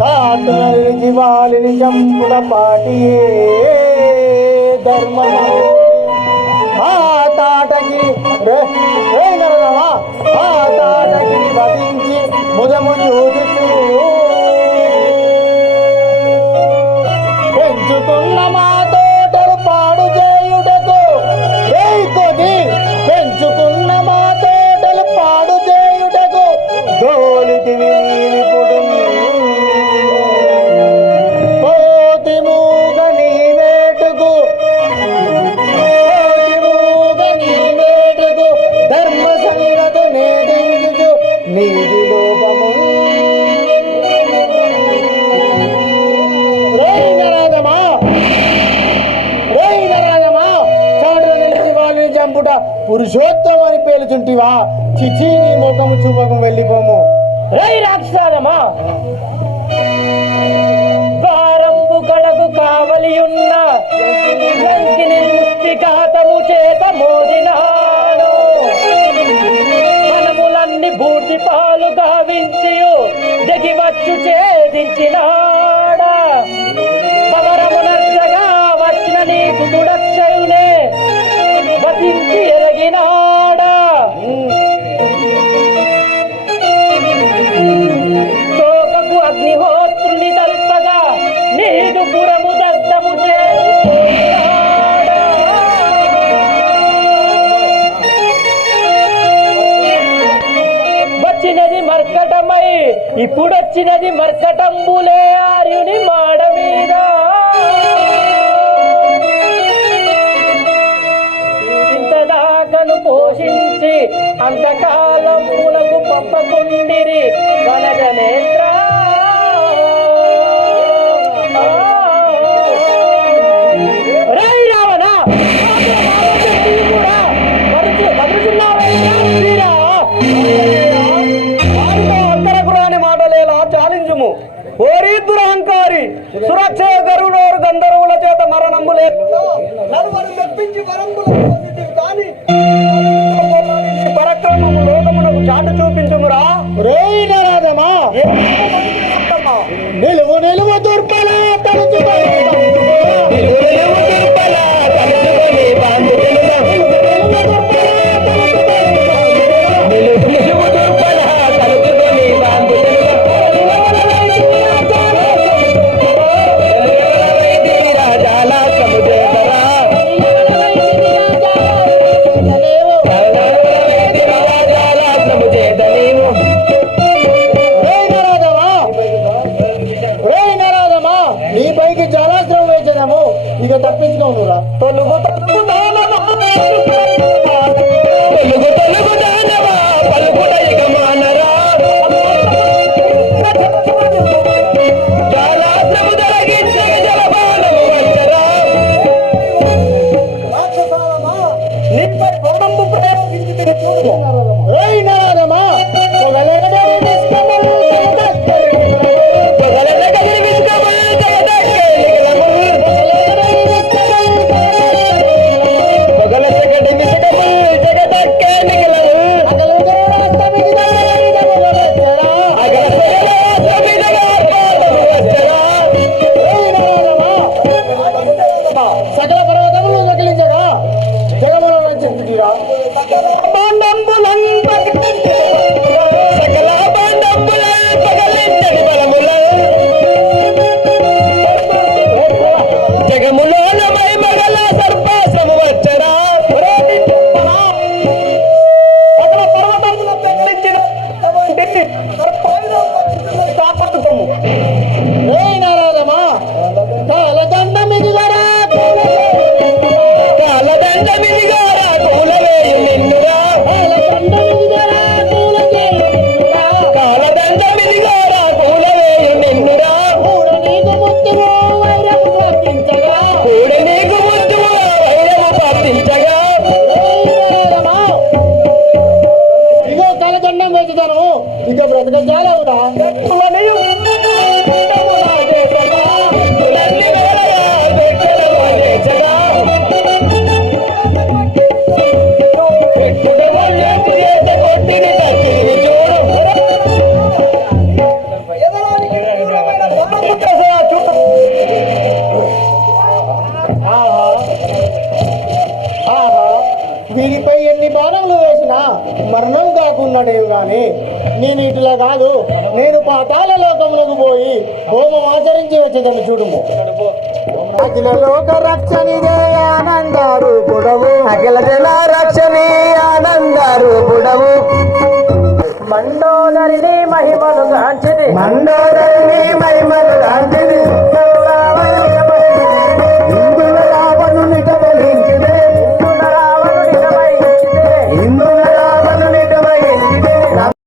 సాటున జీవాలిని చంపుల పాటియే ధర్మము ఆ తాటగిరి ఆ తాటగిరి వధించి ముదము చూచుచు పెంచుకున్న మా తోటలు పాడు చేయుటకు కొది పెంచుకున్న మా తోటలు పాడు చేయుటకు దోలితివి నీవిపుడు కోతి మూగ నీ వేటుకు ధర్మ సంగతు నేదెంగుచు నీది లోపము చంపుట పురుషోత్తమ అని పేలుచుంటివా చిచి నీ ముఖము చూపకం వెళ్ళిపోము రై రాక్షసారమా వారంపు కడకు కావలి ఉన్న లంకిని ముష్టిఘాతము చేత మోదినాడు మనములన్నీ బూటి పాలు గావించియు దిగివచ్చు ఛేదించినాడా పవరమునర్చగా వచ్చిన నీ సుతుడక్షయునే వధించి ఎరగినాడా తోకకు అగ్నిహోత్రుని తల్పగా నీదు పురము దగ్ధము చేసినాడా వచ్చినది మర్కటమై ఇప్పుడొచ్చినది మర్కటంబులే ఆర్యుని మాడ మీద పోషించి అంతకాలం పూలకు పంపకుండిరి వనజనేత్ర అక్కరకురాని మాటలేలా చాలించుము ఓరి దురహంకారి సురక్ష గరుడోరు గంధర్వుల చేత మరణము లేదు నలువరు మెప్పించి కానీ పరక్రమము లోకమునకు చాటు చూపించుమురా రాజమా నిలువు నిలువు దుర్బల తలుచుకొని ఇక తప్పించుకోనురా తొలుగు తొలుగు దానవా పలుకుట ఇక మానరా జాలాశ్రము తొలగించక జలపానము వచ్చరా నీపై కోపంబు ప్రయోగించి చూడు నారదమా మరణం కాకున్నాడేవి గాని నేను ఇట్లా కాదు, నేను పాతాళ లోకములకు పోయి హోమం ఆచరించి వచ్చేదాన్ని చూడుము. అఖిల లోక రక్షణిదే ఆనందారు పొడవు, అఖిల జన రక్షణి ఆనందారు పుడవు, మండోదరిని మహిమలు గాంచిది, మండోదరిని మహిమలు